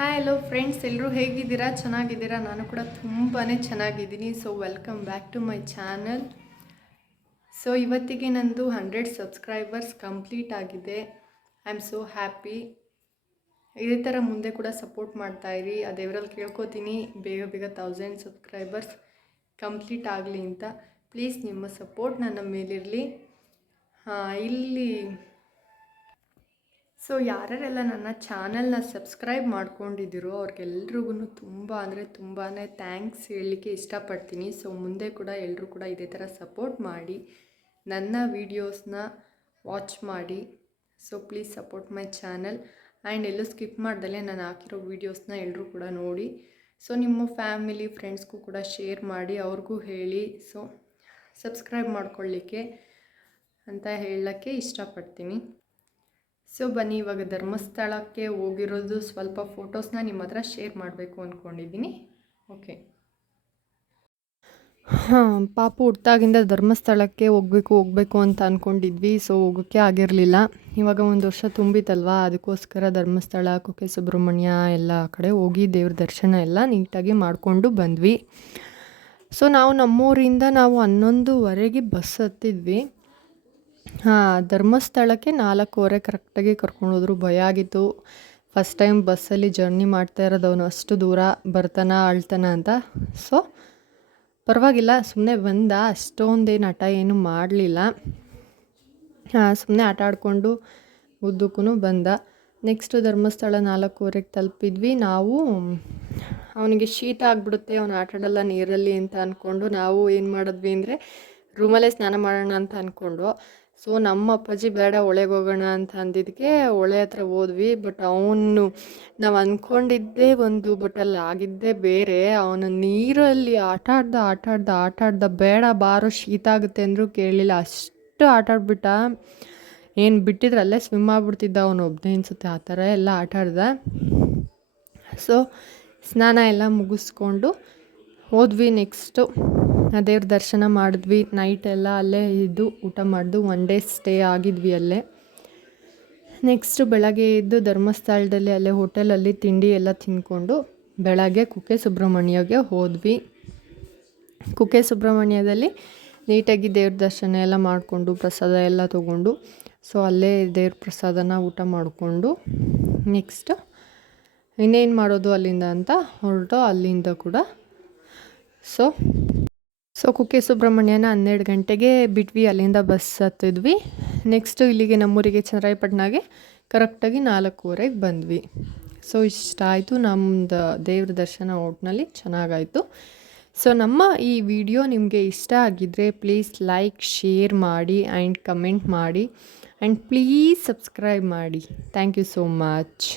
Hi hello friends, ಎಲ್ಲರೂ ಹೇಗಿದ್ದೀರಾ? ಚೆನ್ನಾಗಿದ್ದೀರಾ? ನಾನು ಕೂಡ ತುಂಬಾ ಚೆನ್ನಾಗಿದ್ದೀನಿ. So welcome back to my channel. So ಇವತ್ತಿಗೆ ನಂದು 100 ಸಬ್ಸ್ಕ್ರೈಬರ್ಸ್ ಕಂಪ್ಲೀಟ್ ಆಗಿದೆ. I am so happy. ಇದೇ ಥರ ಮುಂದೆ ಕೂಡ ಸಪೋರ್ಟ್ ಮಾಡ್ತಾಯಿರಿ. ಆ ದೇವರಲ್ಲಿ ಕೇಳ್ಕೊತೀನಿ ಬೇಗ 1000 ಸಬ್ಸ್ಕ್ರೈಬರ್ಸ್ ಕಂಪ್ಲೀಟ್ ಆಗಲಿ ಅಂತ. ಪ್ಲೀಸ್ ನಿಮ್ಮ ಸಪೋರ್ಟ್ ನನ್ನ ಮೇಲಿರಲಿ. ಇಲ್ಲಿ ಸೊ ಯಾರ್ಯಾರೆಲ್ಲ ನನ್ನ ಚಾನಲ್ನ ಸಬ್ಸ್ಕ್ರೈಬ್ ಮಾಡ್ಕೊಂಡಿದ್ದೀರೋ ಅವ್ರಿಗೆಲ್ರಿಗೂ ತುಂಬ ಅಂದರೆ ತುಂಬಾ ಥ್ಯಾಂಕ್ಸ್ ಹೇಳಲಿಕ್ಕೆ ಇಷ್ಟಪಡ್ತೀನಿ. ಸೊ ಮುಂದೆ ಕೂಡ ಎಲ್ಲರೂ ಕೂಡ ಇದೇ ಥರ ಸಪೋರ್ಟ್ ಮಾಡಿ ನನ್ನ ವೀಡಿಯೋಸ್ನ ವಾಚ್ ಮಾಡಿ. So please support my channel and ಎಲ್ಲೂ ಸ್ಕಿಪ್ ಮಾಡ್ದಲೇ ನಾನು ಹಾಕಿರೋ ವೀಡಿಯೋಸ್ನ ಎಲ್ಲರೂ ಕೂಡ ನೋಡಿ. ಸೊ ನಿಮ್ಮ ಫ್ಯಾಮಿಲಿ ಫ್ರೆಂಡ್ಸ್ಗೂ ಕೂಡ ಶೇರ್ ಮಾಡಿ, ಅವ್ರಿಗೂ ಹೇಳಿ ಸೊ ಸಬ್ಸ್ಕ್ರೈಬ್ ಮಾಡ್ಕೊಳ್ಳಿಕ್ಕೆ ಅಂತ ಹೇಳೋಕ್ಕೆ ಇಷ್ಟಪಡ್ತೀನಿ. ಸೊ ಬನ್ನಿ, ಇವಾಗ ಧರ್ಮಸ್ಥಳಕ್ಕೆ ಹೋಗಿರೋದು ಸ್ವಲ್ಪ ಫೋಟೋಸ್ನ ನಿಮ್ಮ ಹತ್ರ ಶೇರ್ ಮಾಡಬೇಕು ಅಂದ್ಕೊಂಡಿದ್ದೀನಿ. ಓಕೆ. ಪಾಪು ಹುಟ್ಟಾಗಿಂದ ಧರ್ಮಸ್ಥಳಕ್ಕೆ ಹೋಗಬೇಕು ಅಂತ ಅಂದ್ಕೊಂಡಿದ್ವಿ. ಸೊ ಹೋಗೋಕ್ಕೆ ಆಗಿರಲಿಲ್ಲ. ಇವಾಗ 1 ವರ್ಷ ತುಂಬಿತಲ್ವ, ಅದಕ್ಕೋಸ್ಕರ ಧರ್ಮಸ್ಥಳ, ಕುಕ್ಕೆ ಸುಬ್ರಹ್ಮಣ್ಯ ಎಲ್ಲ ಕಡೆ ಹೋಗಿ ದೇವ್ರ ದರ್ಶನ ಎಲ್ಲ ನೀಟಾಗಿ ಮಾಡಿಕೊಂಡು ಬಂದ್ವಿ. ಸೊ ನಾವು ನಮ್ಮೂರಿಂದ 11:15 ಬಸ್ ಹತ್ತಿದ್ವಿ. ಧರ್ಮಸ್ಥಳಕ್ಕೆ 4:15 ಕರೆಕ್ಟಾಗಿ ಕರ್ಕೊಂಡೋದ್ರು. ಭಯ ಆಗಿತ್ತು. ಫಸ್ಟ್ ಟೈಮ್ ಬಸ್ಸಲ್ಲಿ ಜರ್ನಿ ಮಾಡ್ತಾ ಇರೋದು, ಅವನು ಅಷ್ಟು ದೂರ ಬರ್ತಾನ ಅಳ್ತಾನ ಅಂತ. ಸೊ ಪರವಾಗಿಲ್ಲ, ಸುಮ್ಮನೆ ಬಂದ. ಅಷ್ಟೊಂದೇನು ಹಠ ಏನು ಮಾಡಲಿಲ್ಲ. ಸುಮ್ಮನೆ ಆಟ ಆಡಿಕೊಂಡು ಉದ್ದಕ್ಕೂ ಬಂದ. ನೆಕ್ಸ್ಟು ಧರ್ಮಸ್ಥಳ 4:15 ತಲುಪಿದ್ವಿ. ನಾವು ಅವನಿಗೆ ಶೀತ ಆಗಿಬಿಡುತ್ತೆ, ಅವನು ಆಟಾಡಲ್ಲ ನೀರಲ್ಲಿ ಅಂತ ಅಂದ್ಕೊಂಡು ನಾವು ಏನು ಮಾಡಿದ್ವಿ ಅಂದರೆ ರೂಮಲ್ಲೇ ಸ್ನಾನ ಮಾಡೋಣ ಅಂತ ಅಂದ್ಕೊಂಡು. ಸೊ ನಮ್ಮ ಅಪ್ಪಾಜಿ ಬೇಡ ಹೊಳೆಗೆ ಹೋಗೋಣ ಅಂತ ಅಂದಿದ್ದಕ್ಕೆ ಹೊಳೆ ಹತ್ರ ಹೋದ್ವಿ. ಬಟ್ ನಾವು ಅಂದ್ಕೊಂಡಿದ್ದೇ ಒಂದು, ಬಟ್ ಅಲ್ಲಿ ಆಗಿದ್ದೇ ಬೇರೆ. ಅವನು ನೀರಲ್ಲಿ ಆಟ ಆಡ್ದ ಬೇಡ ಬಾರೋ ಶೀತ ಆಗುತ್ತೆ ಅಂದರೂ ಕೇಳಲಿಲ್ಲ. ಅಷ್ಟು ಆಟ ಆಡ್ಬಿಟ್ಟ. ಏನು ಬಿಟ್ಟಿದ್ರಲ್ಲೇ ಸ್ವಿಮ್ ಆಗಿಬಿಡ್ತಿದ್ದ ಅವನು ಒಬ್ಬನೇ ಅನಿಸುತ್ತೆ. ಆ ಥರ ಎಲ್ಲ ಆಟ ಆಡ್ದ. ಸೊ ಸ್ನಾನ ಎಲ್ಲ ಮುಗಿಸ್ಕೊಂಡು ಹೋದ್ವಿ. ನೆಕ್ಸ್ಟು ದೇವ್ರ ದರ್ಶನ ಮಾಡಿದ್ವಿ. ನೈಟೆಲ್ಲ ಅಲ್ಲೇ ಇದ್ದು ಊಟ ಮಾಡಿದ್ದು, 1 ಡೇ ಸ್ಟೇ ಆಗಿದ್ವಿ ಅಲ್ಲೇ. ನೆಕ್ಸ್ಟು ಬೆಳಗ್ಗೆ ಎದ್ದು ಧರ್ಮಸ್ಥಳದಲ್ಲಿ ಅಲ್ಲೇ ಹೋಟೆಲಲ್ಲಿ ತಿಂಡಿ ಎಲ್ಲ ತಿಂದ್ಕೊಂಡು ಬೆಳಗ್ಗೆ ಕುಕ್ಕೆ ಸುಬ್ರಹ್ಮಣ್ಯಗೆ ಹೋದ್ವಿ. ಕುಕ್ಕೆ ಸುಬ್ರಹ್ಮಣ್ಯದಲ್ಲಿ ನೀಟಾಗಿ ದೇವ್ರ ದರ್ಶನ ಎಲ್ಲ ಮಾಡಿಕೊಂಡು ಪ್ರಸಾದ ಎಲ್ಲ ತೊಗೊಂಡು, ಸೊ ಅಲ್ಲೇ ದೇವ್ರ ಪ್ರಸಾದನ ಊಟ ಮಾಡಿಕೊಂಡು ನೆಕ್ಸ್ಟ್ ಇನ್ನೇನು ಮಾಡೋದು ಅಲ್ಲಿಂದ ಅಂತ ಹೊರಟು ಅಲ್ಲಿಂದ ಕೂಡ ಸೊ ಕುಕ್ಕೆ ಸುಬ್ರಹ್ಮಣ್ಯನ 12 ಗಂಟೆಗೆ ಬಿಟ್ವಿ. ಅಲ್ಲಿಂದ ಬಸ್ ಹತ್ತಿದ್ವಿ. ನೆಕ್ಸ್ಟು ಇಲ್ಲಿಗೆ ನಮ್ಮೂರಿಗೆ ಚನ್ನರಾಯಪಟ್ಟಣಗೆ ಕರೆಕ್ಟಾಗಿ 4:15 ಬಂದ್ವಿ. ಸೊ ಇಷ್ಟ ಆಯಿತು. ನಮ್ಮದು ದೇವ್ರ ದರ್ಶನ ಒಟ್ಟಿನಲ್ಲಿ ಚೆನ್ನಾಗಾಯಿತು. ಸೊ ನಮ್ಮ ಈ ವಿಡಿಯೋ ನಿಮಗೆ ಇಷ್ಟ ಆಗಿದ್ದರೆ ಪ್ಲೀಸ್ ಲೈಕ್, ಶೇರ್ ಮಾಡಿ ಆ್ಯಂಡ್ ಕಮೆಂಟ್ ಮಾಡಿ ಆ್ಯಂಡ್ ಪ್ಲೀಸ್ ಸಬ್ಸ್ಕ್ರೈಬ್ ಮಾಡಿ. Thank you so much.